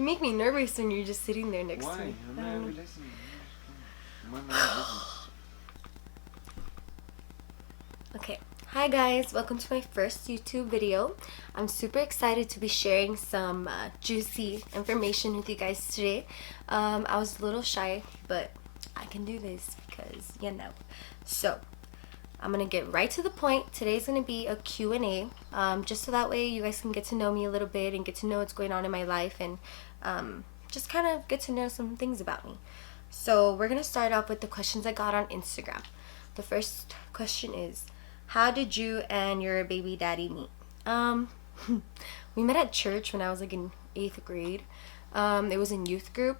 You make me nervous when you're just sitting there next Why? to me. I'm I not don't know. ever listening. Why am I not listening? Okay. Hi guys, welcome to my first YouTube video. I'm super excited to be sharing some juicy information with you guys today. I was a little shy, but I can do this because, you know. So, I'm going to get right to the point. Today's going to be a Q&A, just so that way you guys can get to know me a little bit and get to know what's going on in my life and just kind of get to know some things about me. So, we're going to start off with the questions I got on Instagram. The first question is, how did you and your baby daddy meet? We met at church when I was like in 8th grade. It was in youth group.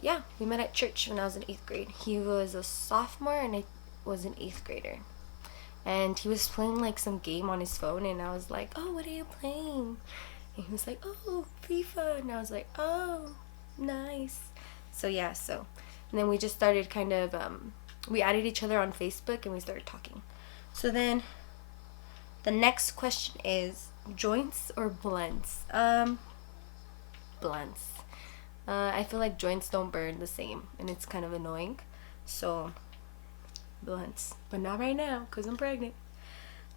Yeah, we met at church when I was in 8th grade. He was a sophomore and I was an 8th grader. And he was playing like some game on his phone and I was like, oh, what are you playing? And he was like, oh, FIFA. And I was like, oh, nice. So yeah, and then we just started kind of, we added each other on Facebook and we started talking. So then the next question is joints or blunts? Blunts. I feel like joints don't burn the same and it's kind of annoying. So blunts, but not right now because I'm pregnant.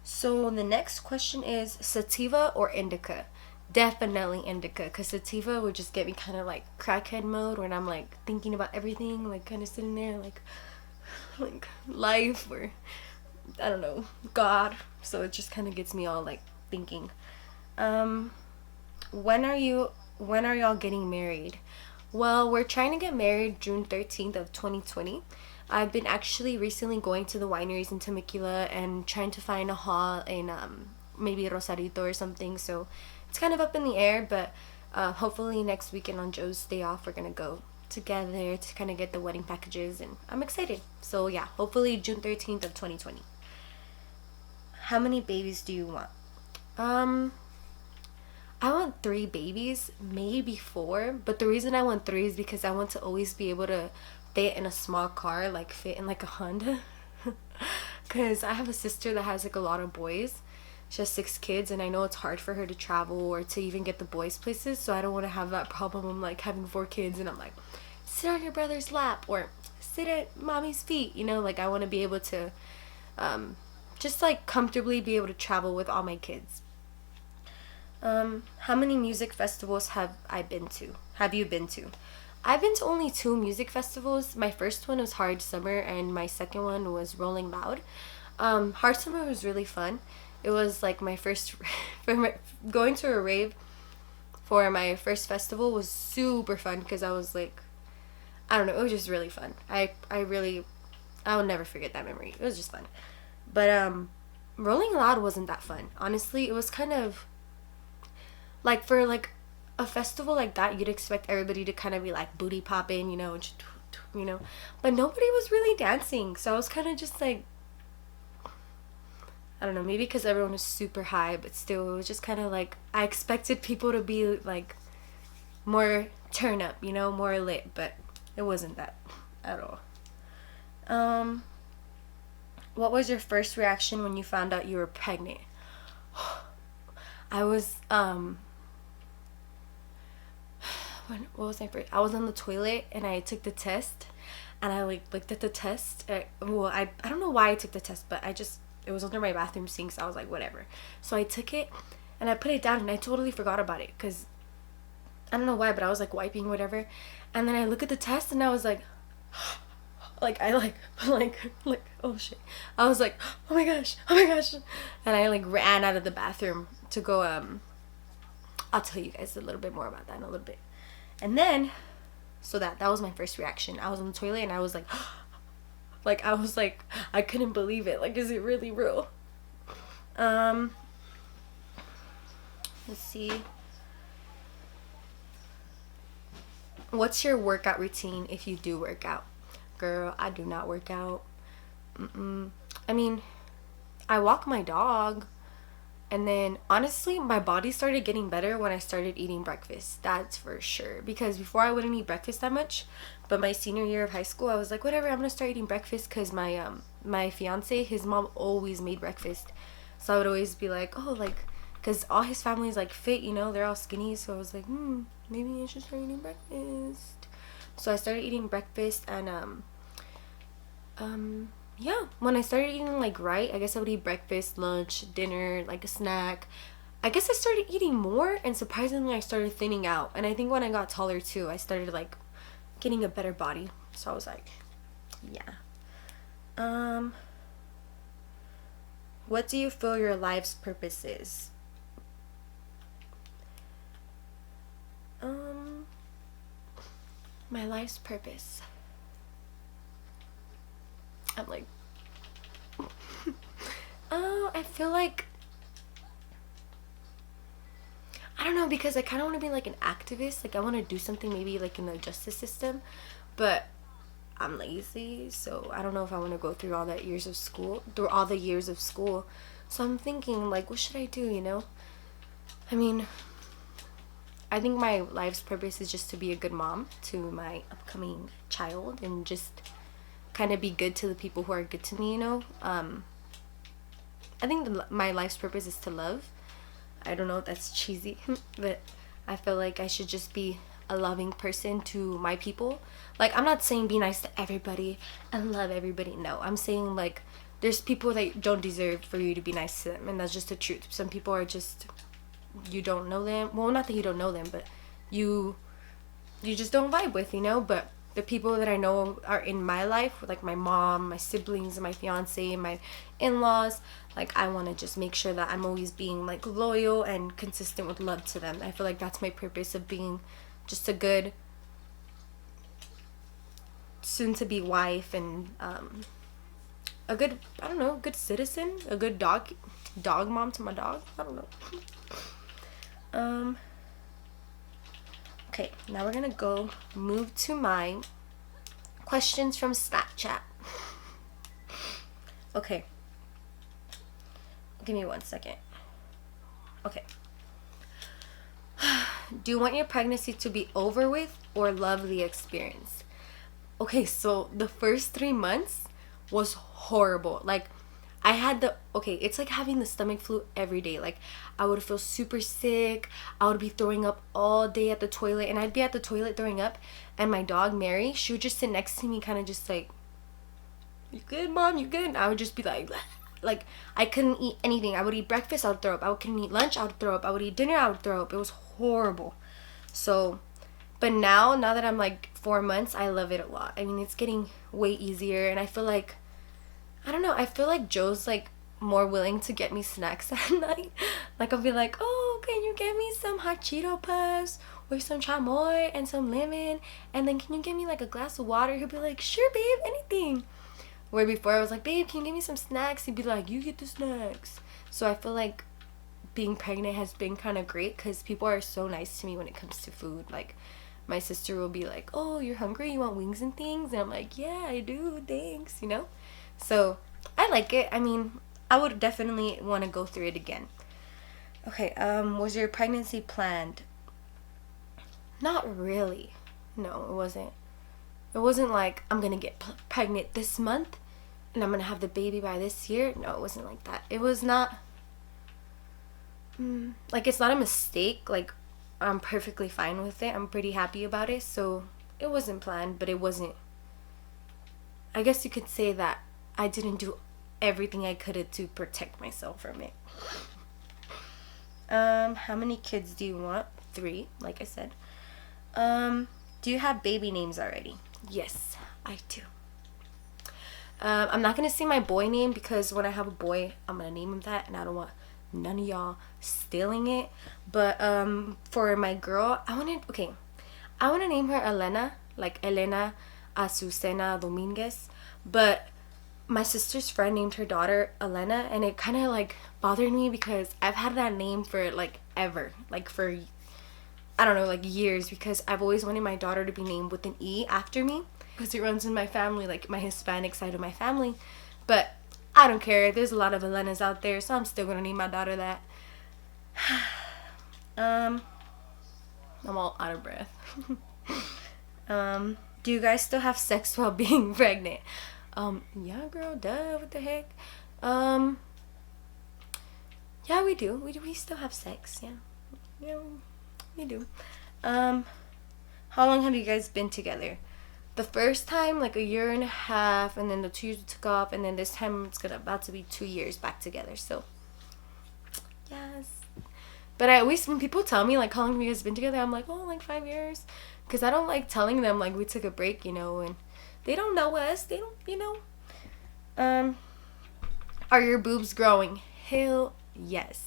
So the next question is sativa or indica? Definitely indica, because sativa would just get me kind of like crackhead mode when I'm like thinking about everything, like kind of sitting there like life or I don't know, God. So it just kind of gets me all like thinking. When are y'all getting married? Well, we're trying to get married June 13th of 2020. I've been actually recently going to the wineries in Temecula and trying to find a hall in maybe Rosarito or something. So it's kind of up in the air, but hopefully next weekend on Joe's day off, we're gonna go together to kind of get the wedding packages, and I'm excited. So yeah, hopefully June 13th of 2020. How many babies do you want? I want 3 babies, maybe 4, but the reason I want 3 is because I want to always be able to fit in a small car, like fit in like a Honda. Because I have a sister that has like a lot of boys. She has 6 kids, and I know it's hard for her to travel or to even get the boys places, so I don't want to have that problem of like having 4 kids and I'm like, sit on your brother's lap or sit at mommy's feet, you know, like I want to be able to just like comfortably be able to travel with all my kids. How many music festivals have you been to? I've been to only 2 music festivals. My first one was Hard Summer and my second one was Rolling Loud. Hard Summer was really fun. It was like my first going to a rave for my first festival was super fun because I was like, I don't know, it was just really fun. I will never forget that memory. It was just fun. But Rolling Loud wasn't that fun. Honestly, it was kind of like for like a festival like that, you'd expect everybody to kind of be like booty popping, you know, but nobody was really dancing. So I was kind of just like, I don't know, maybe because everyone was super high, but still, it was just kind of like I expected people to be like more turn up, you know, more lit, but it wasn't that at all. What was your first reaction when you found out you were pregnant? I was what was my first? I was on the toilet and I took the test, and I like looked at the test. I don't know why I took the test, but it was under my bathroom sink, so I was like whatever. So I took it and I put it down and I totally forgot about it because I don't know why, but I was like wiping whatever, and then I look at the test and I was like, like I like oh shit. I was like, oh my gosh, and I like ran out of the bathroom to go. I'll tell you guys a little bit more about that in a little bit. And then, so that was my first reaction. I was on the toilet and I was like, like I was like, I couldn't believe it. Like, is it really real? Let's see. What's your workout routine if you do work out? Girl, I do not work out. I mean, I walk my dog. And then, honestly, my body started getting better when I started eating breakfast. That's for sure. Because before, I wouldn't eat breakfast that much. But my senior year of high school, I was like, whatever, I'm going to start eating breakfast. Because my fiance, his mom always made breakfast. So I would always be like, oh, like, because all his family's like fit, you know, they're all skinny. So I was like, maybe I should start eating breakfast. So I started eating breakfast, and yeah, when I started eating like right, I guess I would eat breakfast, lunch, dinner, like a snack. I guess I started eating more, and surprisingly I started thinning out. And I think when I got taller too, I started like getting a better body. So I was like, yeah. What do you feel your life's purpose is? My life's purpose. I'm like, oh, I feel like, I don't know, because I kind of want to be like an activist. Like, I want to do something maybe like in the justice system, but I'm lazy, so I don't know if I want to go through all that years of school, through all the years of school. So I'm thinking, like, what should I do, you know? I mean, I think my life's purpose is just to be a good mom to my upcoming child and just kind of be good to the people who are good to me, you know? I think my life's purpose is to love. I don't know if that's cheesy, but I feel like I should just be a loving person to my people. Like, I'm not saying be nice to everybody and love everybody. No, I'm saying, like, there's people that don't deserve for you to be nice to them, and that's just the truth. Some people are just, you don't know them. Well, not that you don't know them, but you just don't vibe with, you know? But the people that I know are in my life, like my mom, my siblings, my fiance, my in-laws, like, I want to just make sure that I'm always being like loyal and consistent with love to them. I feel like that's my purpose of being just a good soon-to-be wife, and a good, I don't know, good citizen, a good dog mom to my dog. I don't know. Okay, now we're gonna move to my questions from Snapchat. Okay, give me 1 second. Okay. Do you want your pregnancy to be over with or love the experience? Okay, so the first 3 months was horrible. Like, I had it's like having the stomach flu every day. Like, I would feel super sick. I would be throwing up all day at the toilet, and I'd be at the toilet throwing up, and my dog, Mary, she would just sit next to me, kind of just like, you good, mom? You good? And I would just be like, like, I couldn't eat anything. I would eat breakfast, I would throw up. I couldn't eat lunch, I would throw up. I would eat dinner, I would throw up. It was horrible. So, but now that I'm like 4 months, I love it a lot. I mean, it's getting way easier, and I feel like, I don't know, I feel like Joe's like more willing to get me snacks at night. Like, I'll be like, oh, can you get me some hot Cheeto puffs with some chamoy and some lemon, and then can you get me like a glass of water? He'll be like, sure, babe, anything. Where before I was like, babe, can you give me some snacks? He'd be like, you get the snacks. So I feel like being pregnant has been kind of great, because people are so nice to me when it comes to food. Like, my sister will be like, oh, you're hungry, you want wings and things? And I'm like, yeah, I do, thanks, you know? So I like it. I mean, I would definitely want to go through it again. Okay, was your pregnancy planned? Not really. No, it wasn't. It wasn't like, I'm gonna get pregnant this month and I'm gonna have the baby by this year. No, it wasn't like that. It was not, like, it's not a mistake. Like, I'm perfectly fine with it. I'm pretty happy about it. So it wasn't planned, but it wasn't, I guess you could say that I didn't do everything I could to protect myself from it. How many kids do you want? 3, like I said. Do you have baby names already? Yes, I do. I'm not gonna say my boy name, because when I have a boy, I'm gonna name him that, and I don't want none of y'all stealing it. But for my girl, I wanna name her Elena, like Elena Azucena Dominguez. But my sister's friend named her daughter Elena, and it kind of like bothered me, because I've had that name for like ever, like for, I don't know, like years, because I've always wanted my daughter to be named with an E after me, because it runs in my family, like my Hispanic side of my family. But I don't care. There's a lot of Elenas out there, so I'm still gonna name my daughter that. I'm all out of breath. Do you guys still have sex while being pregnant? Yeah, girl, duh, what the heck? Yeah, Yeah, we do. We still have sex. Yeah. Yeah, we do. How long have you guys been together? The first time, like a year and a half, and then the 2 years we took off, and then this time it's about to be 2 years back together. So, yes. But I always, when people tell me like how long have you guys been together, I'm like, oh, like 5 years, because I don't like telling them like we took a break, and they don't know us. They don't. Are your boobs growing? Hell yes.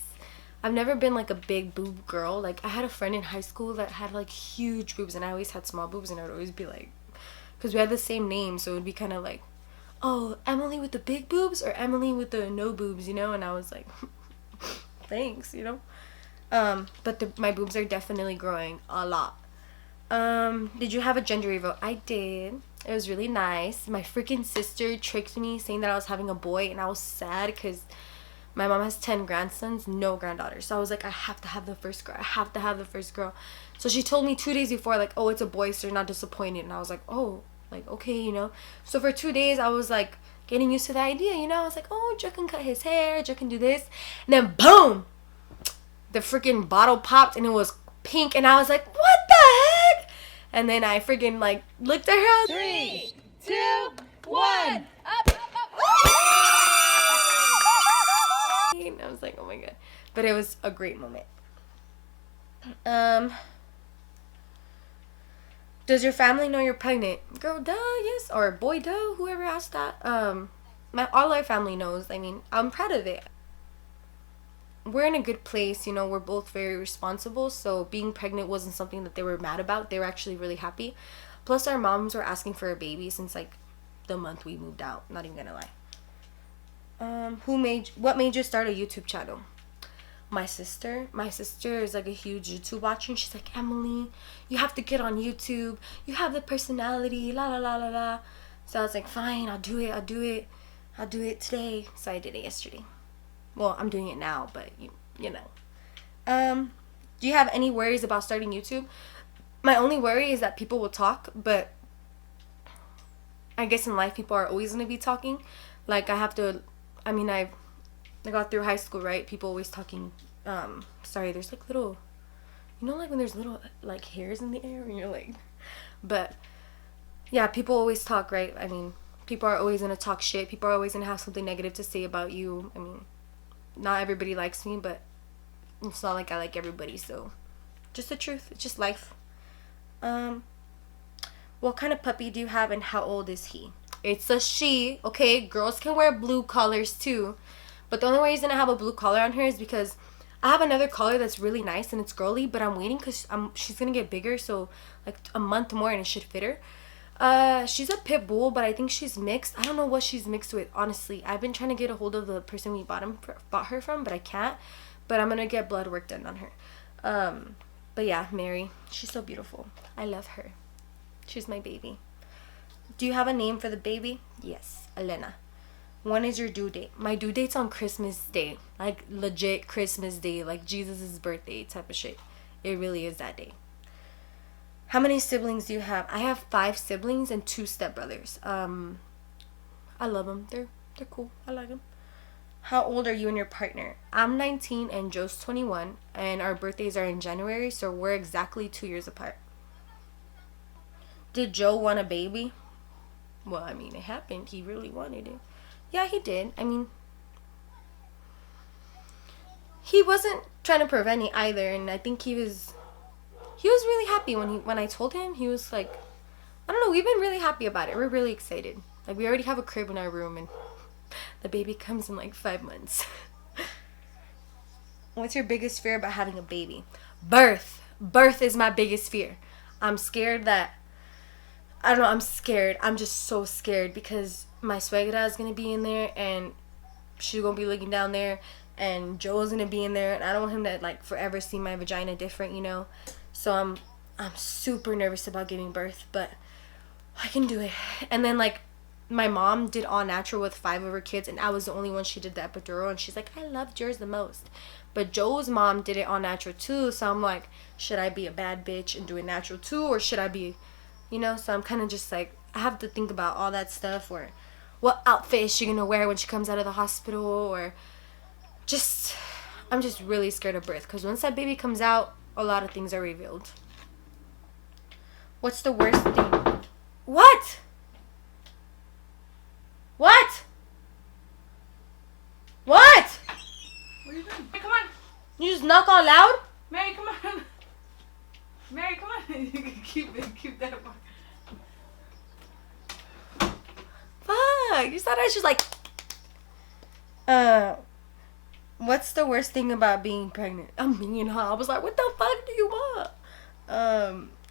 I've never been like a big boob girl. Like I had a friend in high school that had like huge boobs, and I always had small boobs, and I would always be like, because we had the same name, so it would be kind of like, oh, Emily with the big boobs or Emily with the no boobs, And I was like, thanks, But my boobs are definitely growing a lot. Did you have a gender reveal? I did. It was really nice. My freaking sister tricked me saying that I was having a boy, and I was sad because my mom has 10 grandsons, no granddaughters. So I was like, I have to have the first girl. I have to have the first girl. So she told me 2 days before, like, oh, it's a boy, so you're not disappointed. And I was like, oh, like, okay, So for 2 days, I was like getting used to the idea, I was like, oh, Joe can cut his hair, Joe can do this. And then boom, the freaking bottle popped and it was pink. And I was like, what the heck? And then I freaking like looked at her. 3, 2, 1. Up. I was like, oh my god. But it was a great moment. Does your family know you're pregnant? Girl, duh, yes. Or boy, duh, whoever asked that. All our family knows. I mean, I'm proud of it. We're in a good place, we're both very responsible, so being pregnant wasn't something that they were mad about. They were actually really happy. Plus, our moms were asking for a baby since, like, the month we moved out. Not even gonna lie. What made you start a YouTube channel? My sister is like a huge YouTube watcher, and she's like, Emily, you have to get on YouTube. You have the personality, la la la la la. So I was like, fine, I'll do it today. So I did it yesterday. Well, I'm doing it now, but you know. Do you have any worries about starting YouTube? My only worry is that people will talk, but I guess in life people are always going to be talking. Like I got through high school, right? People always talking. There's like little, like when there's little like hairs in the air and you're like, but yeah, people always talk, right? I mean, people are always going to talk shit. People are always going to have something negative to say about you. I mean, not everybody likes me, but it's not like I like everybody, so just the truth. It's just life. What kind of puppy do you have and how old is he? It's a she, okay? Girls can wear blue collars too, but the only reason I have a blue collar on her is because I have another collar that's really nice and it's girly, but I'm waiting because she's gonna get bigger, so like a month more and it should fit her. She's a pit bull, but I think she's mixed. I don't know what she's mixed with, honestly. I've been trying to get a hold of the person we bought her from, but I can't. But I'm gonna get blood work done on her. But yeah, Mary, she's so beautiful. I love her. She's my baby. Do you have a name for the baby? Yes, Elena. When is your due date? My due date's on Christmas Day. Like, legit Christmas Day. Like, Jesus' birthday type of shit. It really is that day. How many siblings do you have? I have 5 siblings and 2 stepbrothers. I love them. They're cool. I like them. How old are you and your partner? I'm 19 and Joe's 21. And our birthdays are in January, so we're exactly 2 years apart. Did Joe want a baby? Well, I mean, it happened. He really wanted it. Yeah, he did. I mean, he wasn't trying to prevent it either, and I think he was really happy when I told him. He was like, I don't know, we've been really happy about it. We're really excited. Like, we already have a crib in our room, and the baby comes in like 5 months. What's your biggest fear about having a baby? Birth. Birth is my biggest fear. I'm scared that, I don't know, I'm scared. I'm just so scared because my suegra is going to be in there and she's going to be looking down there and Joe's going to be in there and I don't want him to like forever see my vagina different, So I'm super nervous about giving birth, but I can do it. And then like my mom did all natural with 5 of her kids and I was the only one she did the epidural and she's like, I loved yours the most. But Joe's mom did it all natural too, so I'm like, should I be a bad bitch and do it natural too, or should I be, so I'm kind of just like, I have to think about all that stuff, or what outfit is she gonna wear when she comes out of the hospital, or just, I'm just really scared of birth because once that baby comes out, a lot of things are revealed. What's the worst thing? What? What? What? What are you doing? Hey, come on. You just knock all loud? Mary, come on. Mary, come on. You can keep that up. Fuck. You thought I was just like... What's the worst thing about being pregnant? I'm being hot. I was like, what the fuck do you want?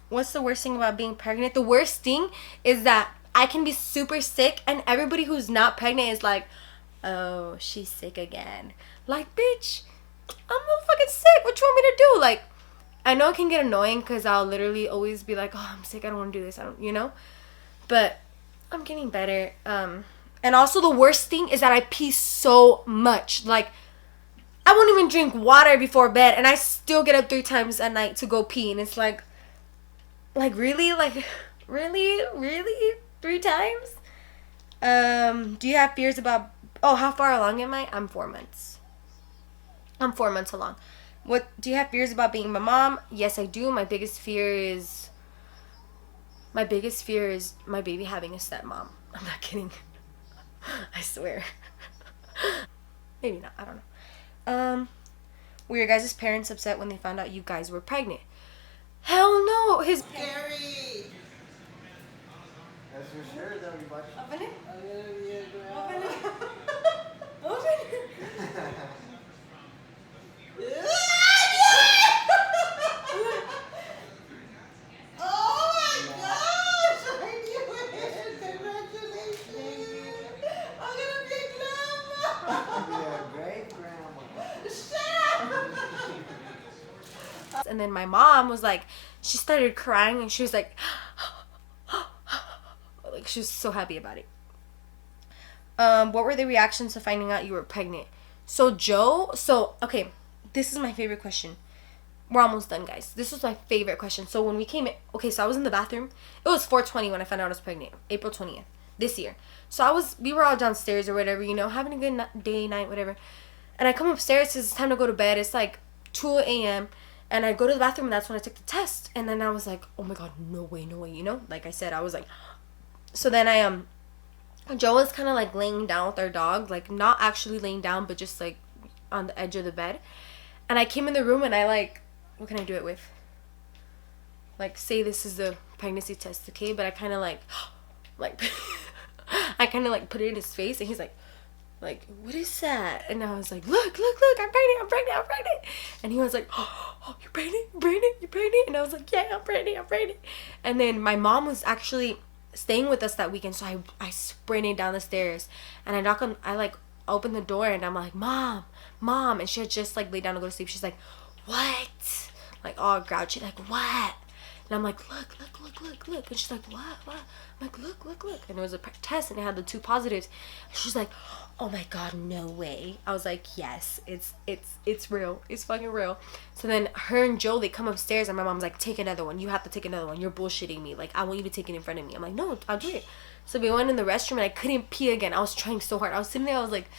What's the worst thing about being pregnant? The worst thing is that I can be super sick and everybody who's not pregnant is like, oh, she's sick again. Like, bitch, I'm not fucking sick. What you want me to do? Like, I know it can get annoying because I'll literally always be like, oh, I'm sick. I don't want to do this. I don't, you know? But I'm getting better. And also the worst thing is that I pee so much. Like, I won't even drink water before bed and I still get up 3 times a night to go pee. And it's like really? Like, really? 3 times? Do you have fears about... Oh, how far along am I? I'm 4 months. I'm 4 months along. What do you have fears about being my mom? Yes, I do. My biggest fear is my baby having a stepmom. I'm not kidding. I swear. Maybe not. I don't know. Were your guys' parents upset when they found out you guys were pregnant? Hell no. His... Gary! That's for sure, though. You watch. Open it. Open Open it. Open it. Oh my gosh! I knew it! Congratulations! I'm gonna be a grandma! Yeah, great grandma. Shut up. And then my mom was like, she started crying and she was like, like she was so happy about it. What were the reactions to finding out you were pregnant? So okay, this is my favorite question. We're almost done, guys. This was my favorite question. So when we came in, okay, so I was in the bathroom. It was 4:20 when I found out I was pregnant, April 20th this year. So we were all downstairs or whatever, you know, having a good day, night, whatever. And I come upstairs because it's time to go to bed. It's like 2 a.m. And I go to the bathroom and that's when I took the test. And then I was like, oh my God, no way, you know? Like I said, I was like, so then Joe was kind of like laying down with our dog, like not actually laying down, but just like on the edge of the bed. And I came in the room and I like, what can I do it with? Like, say this is the pregnancy test, okay? But I kind of like I kind of like put it in his face and he's like, what is that? And I was like, look, I'm pregnant. And he was like, oh, you're pregnant? And I was like, yeah, I'm pregnant. And then my mom was actually staying with us that weekend, so I sprinted down the stairs and I like opened the door and I'm like, mom, and she had just like laid down to go to sleep. She's like, what? Like all grouchy, like what? And I'm like, look, and she's like, what? I'm like, look, and it was a test and it had the 2 positives. And she's like, oh my God, no way. I was like, yes, it's real, it's fucking real. So then her and Joe, they come upstairs and my mom's like, take another one, you have to take another one, you're bullshitting me, like I want you to take it in front of me. I'm like, no, I'll do it. So we went in the restroom and I couldn't pee again. I was trying so hard. I was sitting there, I was like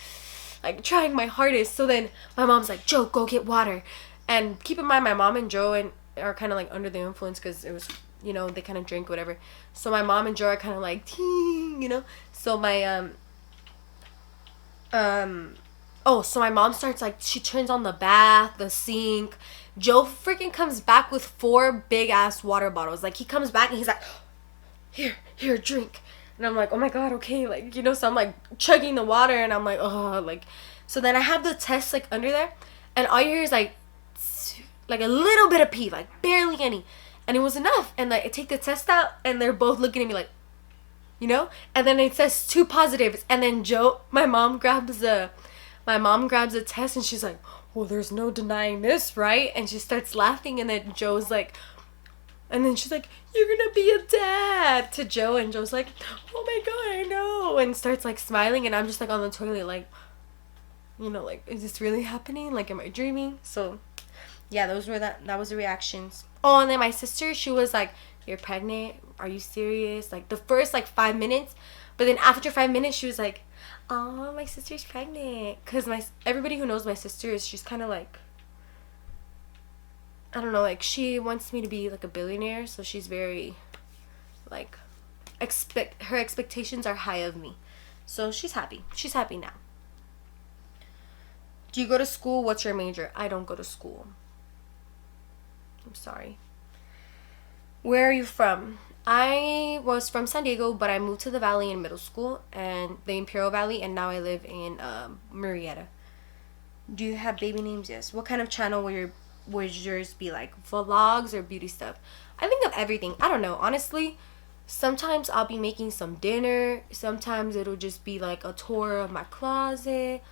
trying my hardest. So then my mom's like, Joe, go get water. And keep in mind, my mom and Joe are kind of like under the influence because it was, you know, they kind of drink whatever. So my mom and Joe are kind of like, you know. So my so my mom starts like, she turns on the bath, the sink. Joe freaking comes back with 4 big ass water bottles. Like he comes back and he's like, here, drink. And I'm like, oh my God, okay, like, you know. So I'm like chugging the water and I'm like, oh, like. So then I have the test like under there, and all you hear is like a little bit of pee, like barely any, and it was enough. And like I take the test out and they're both looking at me like, you know. And then it says 2 positives, and then my mom grabs a test and she's like, well, there's no denying this, right? And she starts laughing, and then Joe's like, and then she's like, you're gonna be a dad to Joe, and Joe's like, oh my God, I know, and starts like smiling, and I'm just like on the toilet like, you know, like, is this really happening? Like, am I dreaming? So yeah, that was the reactions. Oh, and then my sister, she was like, you're pregnant? Are you serious? Like the first like 5 minutes, but then after 5 minutes she was like, Oh, my sister's pregnant. Cause everybody who knows my sister is she's kind of like, I don't know, like she wants me to be like a billionaire, so she's very like her expectations are high of me. So she's happy. She's happy now. Do you go to school? What's your major? I don't go to school. I'm sorry. Where are you from? I was from San Diego, but I moved to the Valley in middle school and the Imperial Valley, and now I live in Murrieta. Do you have baby names? Yes. What kind of channel would yours be like? Vlogs or beauty stuff? I think of everything. I don't know. Honestly, sometimes I'll be making some dinner. Sometimes it'll just be like a tour of my closet.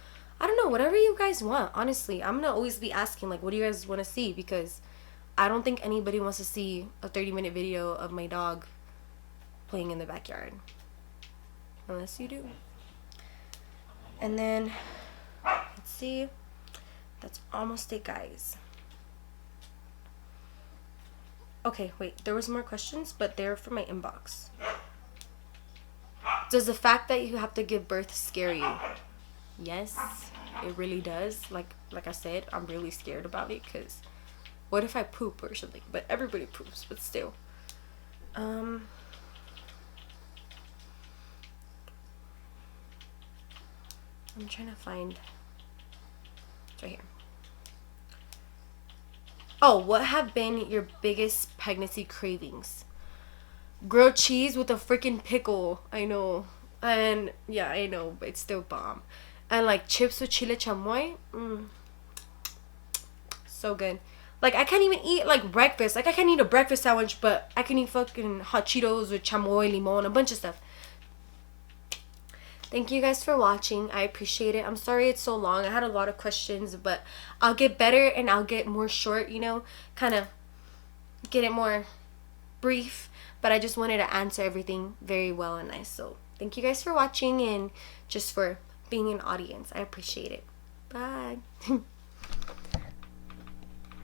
I don't know. Whatever you guys want. Honestly, I'm gonna always be asking like, what do you guys want to see? Because I don't think anybody wants to see a 30-minute video of my dog playing in the backyard. Unless you do. And then, let's see. That's almost it, guys. Okay, wait. There was more questions, but they're from my inbox. Does the fact that you have to give birth scare you? Yes, it really does. Like I said, I'm really scared about it because what if I poop or something? But everybody poops, but still. I'm trying to find. It's right here. Oh, what have been your biggest pregnancy cravings? Grilled cheese with a freaking pickle. I know. And yeah, I know, but it's still bomb. And like chips with chile chamoy. So good. Like I can't even eat like breakfast. Like I can't eat a breakfast sandwich, but I can eat fucking hot Cheetos with chamoy, limon, a bunch of stuff. Thank you guys for watching. I appreciate it. I'm sorry it's so long. I had a lot of questions, but I'll get better and I'll get more short, you know, kind of get it more brief. But I just wanted to answer everything very well and nice. So thank you guys for watching and just for being an audience. I appreciate it. Bye.